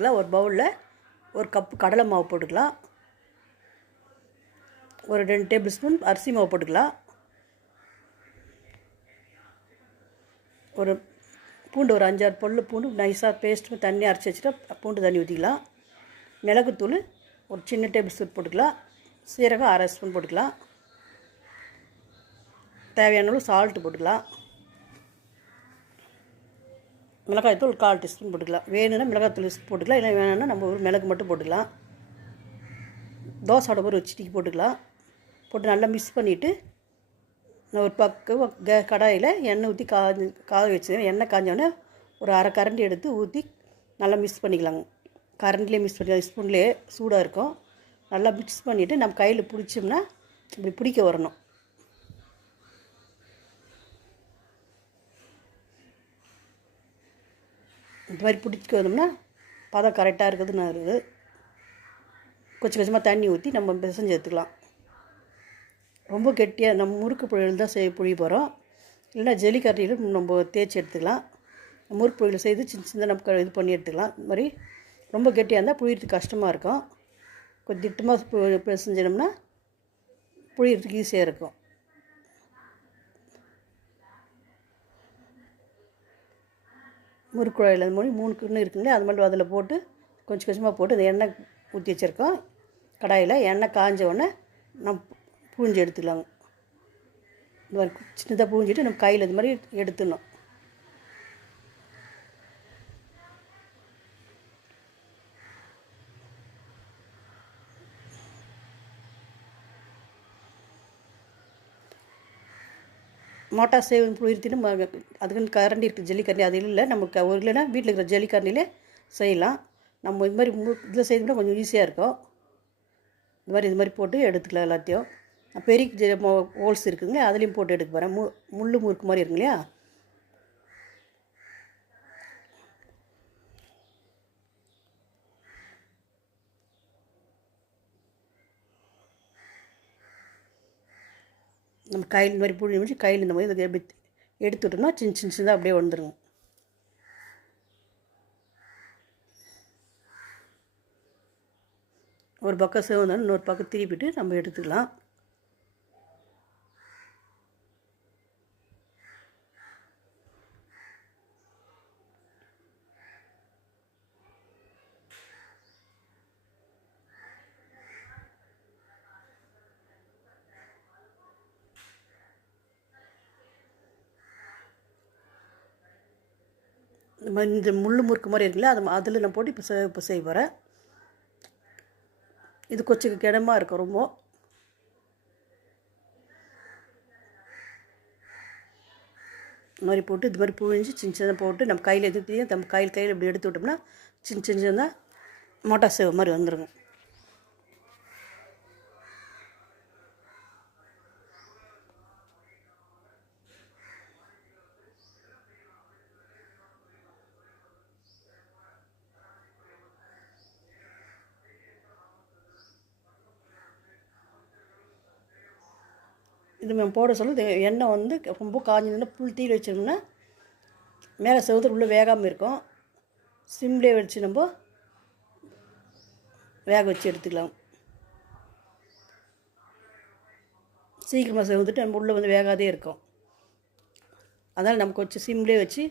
எடுத்துக்கலாம். ஒரு பவுலில் ஒரு கப்பு கடலை மாவு போட்டுக்கலாம். ஒரு ரெண்டு டேபிள் ஸ்பூன் அரிசி மாவு போட்டுக்கலாம். ஒரு பூண்டு ஒரு அஞ்சாறு பொருள் பூண்டு நைஸாக பேஸ்ட்டு தண்ணி அரைச்சி வச்சுட்டு பூண்டு தண்ணி ஊற்றிக்கலாம் மிளகுத்தூள் ஒரு சின்ன டேபிள் ஸ்பூன் போட்டுக்கலாம். சீரகம் அரை ஸ்பூன் போட்டுக்கலாம். தேவையான அளவு சால்ட்டு போட்டுக்கலாம். மிளகாய்த்தூள் கால் டீஸ்பூன் போட்டுக்கலாம். வேணும்னா மிளகாத்தூள் போட்டுக்கலாம். இல்லை வேணும்னா நம்ம ஒரு மிளகு மட்டும் போட்டுக்கலாம். தோசையோட ஒரு சிட்டிக்கு போட்டுக்கலாம். போட்டு நல்லா மிக்ஸ் பண்ணிவிட்டு நான் ஒரு பக்கம் கே கடாயில் எண்ணெய் ஊற்றி காஞ்சு காய வச்சு எண்ணெய் காஞ்சோடனே ஒரு அரை கரண்டி எடுத்து ஊற்றி நல்லா மிக்ஸ் பண்ணிக்கலாங்க கரண்ட்லேயே மிக்ஸ் பண்ணிக்கலாம் ஸ்பூன்லேயே சூடாக இருக்கும். நல்லா மிக்ஸ் பண்ணிவிட்டு நம்ம கையில் பிடிச்சோம்னா இப்படி பிடிக்க வரணும். இந்த மாதிரி பிடிச்சிக்க வந்தோம்னா பதம் கரெக்டாக இருக்குதுன்னு இருக்குது கொஞ்சம் கொஞ்சமாக தண்ணி ஊற்றி நம்ம பிசைஞ்சு எடுத்துக்கலாம். ரொம்ப கெட்டியாக நம்ம முறுக்கு புழியில் தான் செய்ய புழிய போகிறோம் இல்லைன்னா ஜெல்லிக்கரண்டியில் நம்ம தேய்ச்சி எடுத்துக்கலாம். முறுக்கு புழியில் செய்து சின்ன சின்ன நம்ம இது பண்ணி எடுத்துக்கலாம். இந்த மாதிரி ரொம்ப கெட்டியாக இருந்தால் புழியறதுக்கு கஷ்டமாக இருக்கும். கொஞ்சம் திட்டமாக பிசைஞ்சோம்னா புழியறதுக்கு ஈஸியாக இருக்கும். முறுக்குழாயில் அது மாதிரி மூணு கிண்ணு இருக்குங்களே அது மட்டும் அதில் போட்டு கொஞ்சம் கொஞ்சமாக போட்டு அந்த எண்ணெய் ஊற்றி வச்சுருக்கோம். கடாயில் எண்ணெய் காஞ்ச உடனே நம்ம பூஞ்சி எடுத்துக்கலாங்க இந்த மாதிரி சின்னதாக பூஞ்சிட்டு நம்ம கையில் இது மாதிரி எடுத்துடணும். மோட்டார் சேவ் உயிர்த்தின்னு அதுக்குன்னு கரண்டி இருக்குது ஜல்லிக்கரண்டி அது இல்லை நமக்கு ஒரு இல்லைன்னா வீட்டில் இருக்கிற ஜல்லிக்கரண்டிலே செய்யலாம். நம்ம இது மாதிரி மு இதில் செய்தோம்னா கொஞ்சம் ஈஸியாக இருக்கும். இது மாதிரி இது மாதிரி போட்டு எடுத்துக்கலாம் எல்லாத்தையும். பெரிய ஜெ ஹோல்ஸ் இருக்குதுங்க அதுலேயும் போட்டு எடுக்க போகிறேன் மு முள் முறுக்கு மாதிரி இருக்குங்க இல்லையா நம்ம கையில் இந்த மாதிரி புழி முடிச்சு கையில் இந்த மாதிரி இதை எப்படி எடுத்துட்டோம்னா சின்ன சின்ன சின்னதாக அப்படியே வந்துடுங்க ஒரு பக்கம் சிவந்தாலும் இன்னொரு பக்கம் திருப்பிட்டு நம்ம எடுத்துக்கலாம். இந்த மாதிரி இந்த முள் முறுக்கு மாதிரி இருக்குல்ல அது அதில் நான் போட்டு இப்போ செ இப்போ செய்ய போகிறேன் இது கொஞ்சம் கிடமா இருக்கும் ரொம்ப. இந்த மாதிரி போட்டு இது மாதிரி புழிஞ்சு சின்ன சின்னதாக போட்டு நம்ம கையில் எது நம்ம கையில் கையில் இப்படி எடுத்து விட்டோம்னா சின்ன சின்ன சின்னதாக மோட்டா சேவை மாதிரி வந்துடுங்க இது போட சொல்ல எண்ணெய் வந்து ரொம்ப காஞ்சதுன்னா புல் தீயில் வச்சோம்னா மேலே செவுத்துல உள்ளே வேகாமல் இருக்கும். சிம்லேயே வச்சு நம்ம வேக வச்சு எடுத்துக்கலாம். சீக்கிரமாக செவந்துட்டு நம்ம உள்ளே வந்து வேகாதே இருக்கும். அதனால் நமக்கு கொஞ்சம் சிம்லேயே வச்சு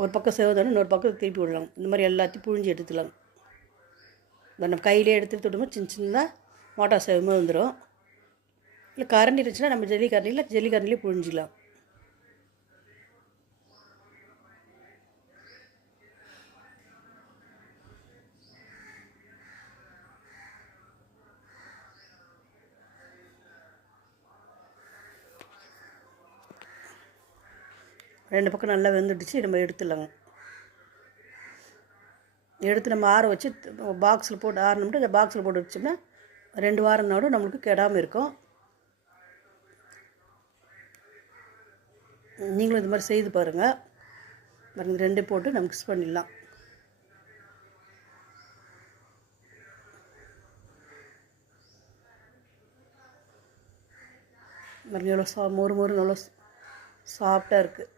ஒரு பக்கம் செவந்தோடனே இன்னொரு பக்கம் திருப்பி விடலாம். இந்த மாதிரி எல்லாத்தையும் புழிஞ்சு எடுத்துக்கலாம். நம்ம கையிலே எடுத்து விட்டோம்னா சின்ன சின்னதாக மோட்டார் சேவமாக வந்துடும் இல்லை கரண்டி இருந்துச்சுன்னா நம்ம ஜல்லி கரண்டியில் ஜெல்லி கரண்டிலே புழிஞ்சிக்கலாம். ரெண்டு பக்கம் நல்லா வெந்துடுச்சு நம்ம எடுத்துடலாங்க எடுத்து நம்ம ஆற வச்சு பாக்ஸில் போட்டு ஆறணும்ட்டு இந்த பாக்ஸில் போட்டு வச்சோம்னா ரெண்டு வாரம் நாடும் நம்மளுக்கு கெடாமல் இருக்கும். நீங்களும் இது மாதிரி செய்து பாருங்கள் பாருங்கள் ரெண்டே போட்டு நம்ம மிக்ஸ் பண்ணிடலாம். பாருங்கள் எவ்வளோ சா மொறு மொறு நல்லா சாஃப்டாக இருக்குது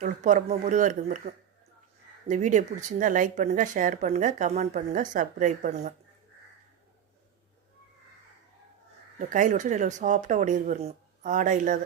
எவ்வளோ புறம்ப முருகாக இருக்குது இருக்கும் இந்த வீடியோ பிடிச்சிருந்தா லைக் பண்ணுங்கள் ஷேர் பண்ணுங்கள் கமெண்ட் பண்ணுங்கள் சப்ஸ்கிரைப் பண்ணுங்கள் இந்த கையில் வச்சு இதில் சாஃப்டாக உடையுது பாருங்க. ஆடாக இல்லாத.